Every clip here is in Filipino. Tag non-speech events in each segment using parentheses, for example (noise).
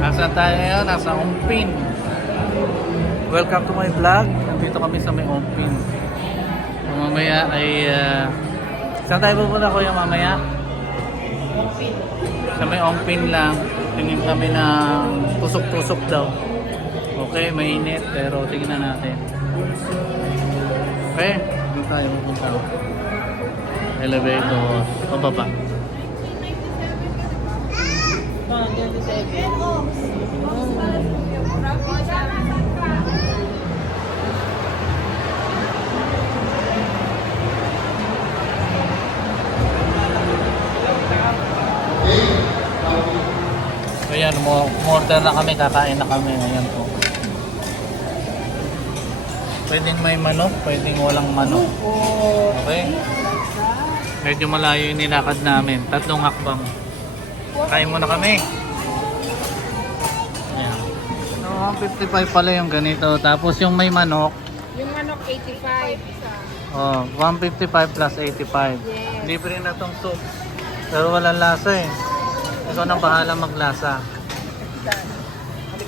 Nasa tayo ngayon? Nasa Umpin. Welcome to my vlog. Nandito kami sa may Umpin. So, mamaya ay... ah, saan tayo pupunta kuya mamaya? Sa may Umpin lang. Tingin kami ng tusok-tusok daw. Okay, mainit pero tingnan natin. Okay, doon tayo pupunta. Elevator. Pababa. So yan, mo order na kami, kakain na kami. Ayan po. Pwedeng may manok, pwedeng walang manok. Okay? Medyo malayo yung nilakad namin. Tatlong hakbang. Kain muna kami. Ayan. So, 155 pala yung ganito. Tapos yung may manok, Yung manok 85. oh, 155 plus 85. Yes. Libre na tong soup. Pero walang lasa eh. Ikaw nang bahala maglasa.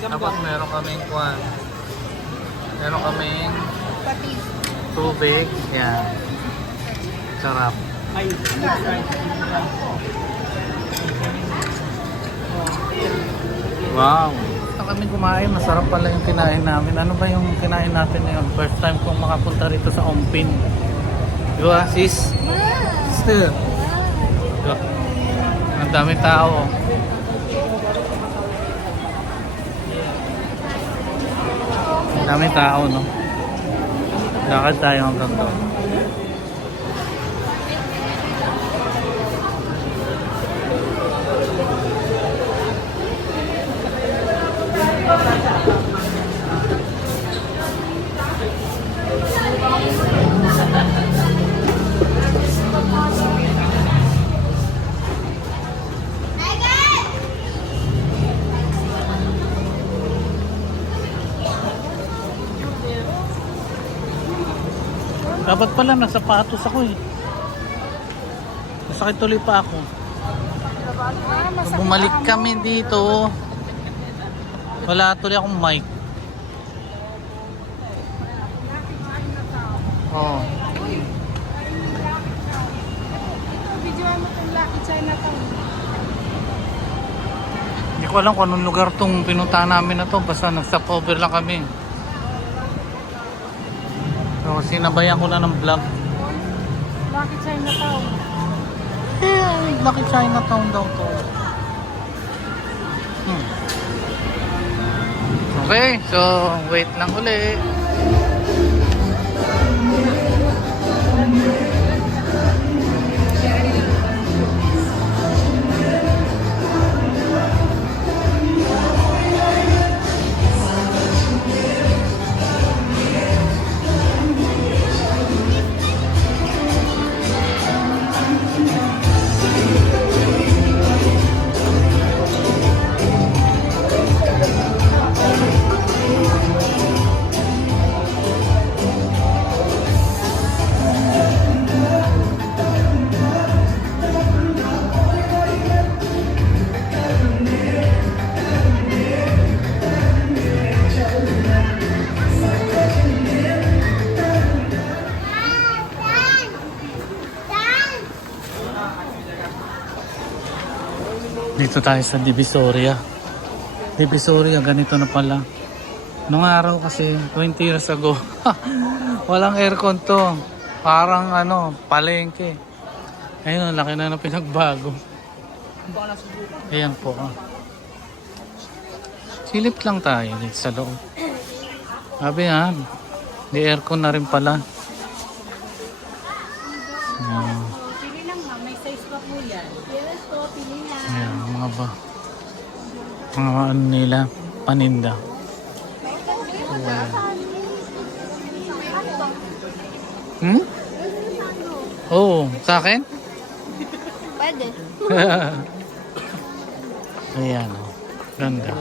Tapos meron kaming kwan. Meron kaming tubig. Yan. Sarap. Wow. Gusto kami kumain. Masarap pala yung kinain namin. Ano ba yung kinain natin ngayon? First time kong makapunta rito sa Ompin. Di ba, sis? Still. Diba? Ang dami tao. Ang dami tao, no? Lakad tayo hanggang doon. Dapat pala nasa patos ako eh. Masakit tuloy pa ako. Bumalik kami dito, wala tuloy akong mic. Oh. Hindi ko alam kung anong lugar tong pinuntahan namin na to. Basta nag-stop lang kami. So, sinabayan ko na ng vlog. Lucky Chinatown. Eh, Lucky Chinatown daw to. Hmm. Okay, so wait lang uli. Dito tayo sa Divisoria. Divisoria, ganito na pala. Nung araw kasi, 20 years ago, (laughs) walang aircon to. Parang ano, palengke. Ayun, laki na ng pinagbago. Ayan po. ah. Silip lang tayo sa loob. Sabi nga, di aircon na rin pala. Ba. Mga ano nila, paninda. Hmm? Oo, sa akin? Pwede. (laughs) Ayan, oh. Ganda.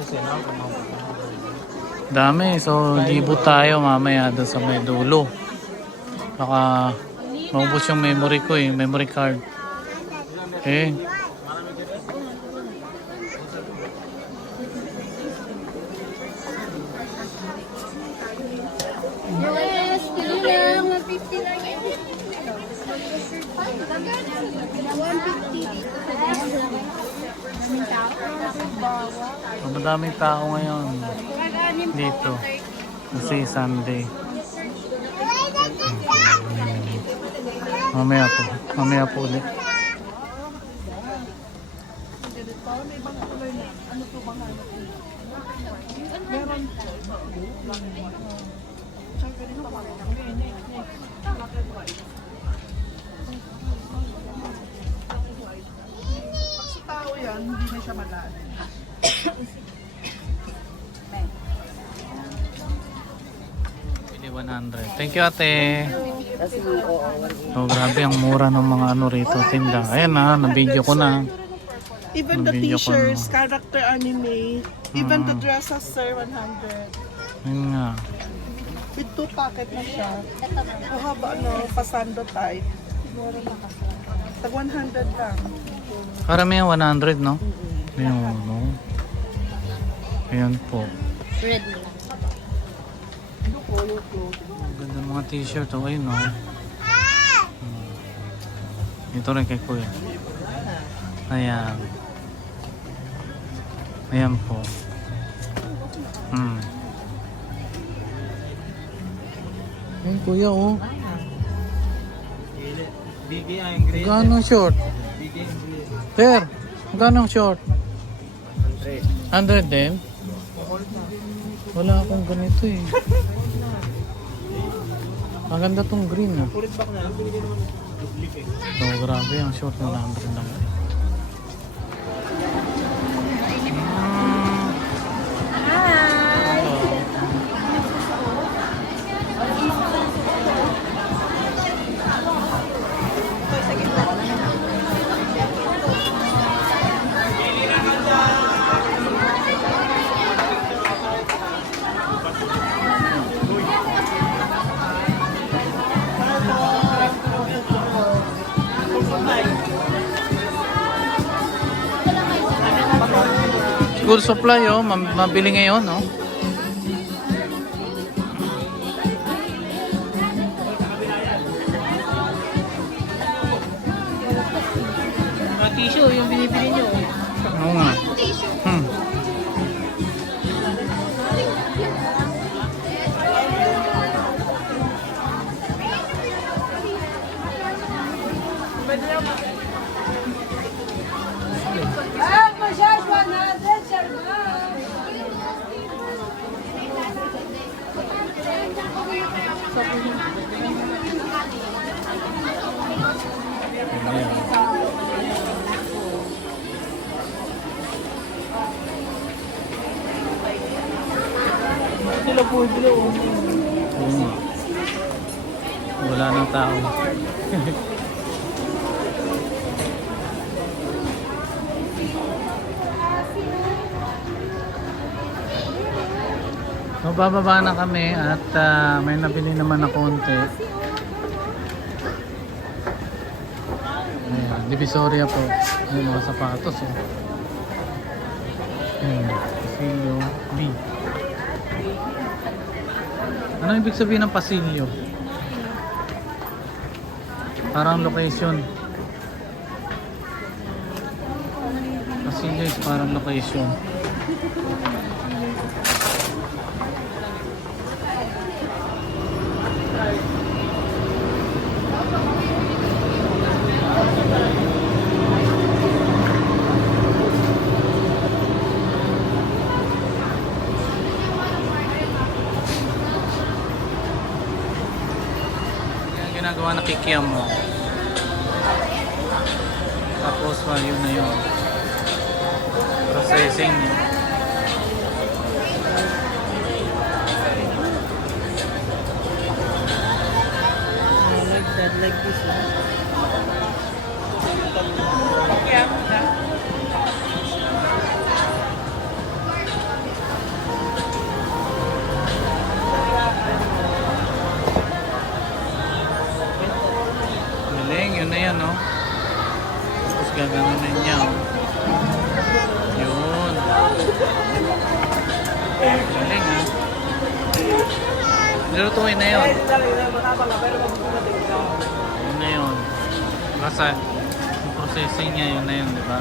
Dami, so libot tayo mamaya doon sa may dulo. Baka maubos yung memory ko eh, memory card. Okay. So, madaming tao ngayon dito. Kasi Sunday. Mamaya po. Mamaya po ulit. Malalim. Pili 100. Thank you ate. Oh, grabe ang mura ng mga ano rito, tinda. Ayan na, na-video ko na. Even the ko t-shirts, character anime, even the Mm. dresses, sir, 100. Ayun nga. With two pocket na siya. Kung haba, ano, pasando type. Tag 100 lang. Karamihan 100, no? Ayun, no? Ayan po. Red Ang ganda ng mga t-shirt, oh. Ayun, no? Hmm. Dito rin kay Kuya. Ayan. Ayan po. Hmm. Ayun, Kuya, oh. Magkano ang short? Per, magkano ang short? 100 din? Wala akong ganito eh. Maganda tong green ah. So, grabe ang short na 100 lang. School supply oh, ma- mabili ngayon oh. Ayan. Sila po, sila Oo nga. Wala nang tao. (laughs) So, bababa na kami at ah, may nabili naman na konti. Ayan, Divisoria po. Ayan, mga sapatos. Oh. Ayan, Pasilyo B. Ano ibig sabihin ng pasilyo? Parang location. Pasilyo is parang location. Yan ang ginagawa na kikiam mo. Tapos ah, yun na yun. Processing niya. Like that, like this. Gaganunin niya, oh. Yun. Galing, ha? Nilutuin na yun. Yun na yun. Basta, yung processing niya, yun na yun, di ba?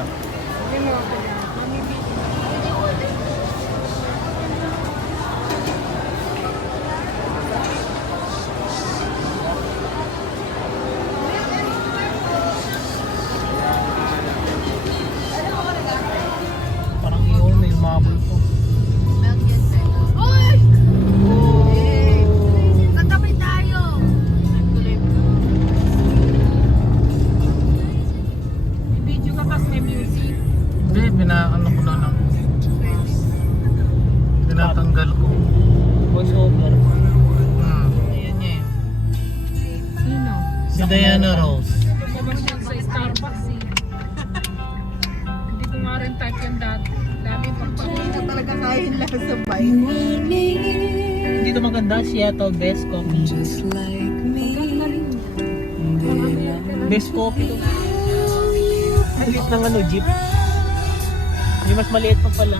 Hindi na talaga kain lang sa bike. Hindi ito maganda. Seattle Best Coffee. Best Coffee to. Maliit ng ano, jeep. Yung mas maliit pa pala.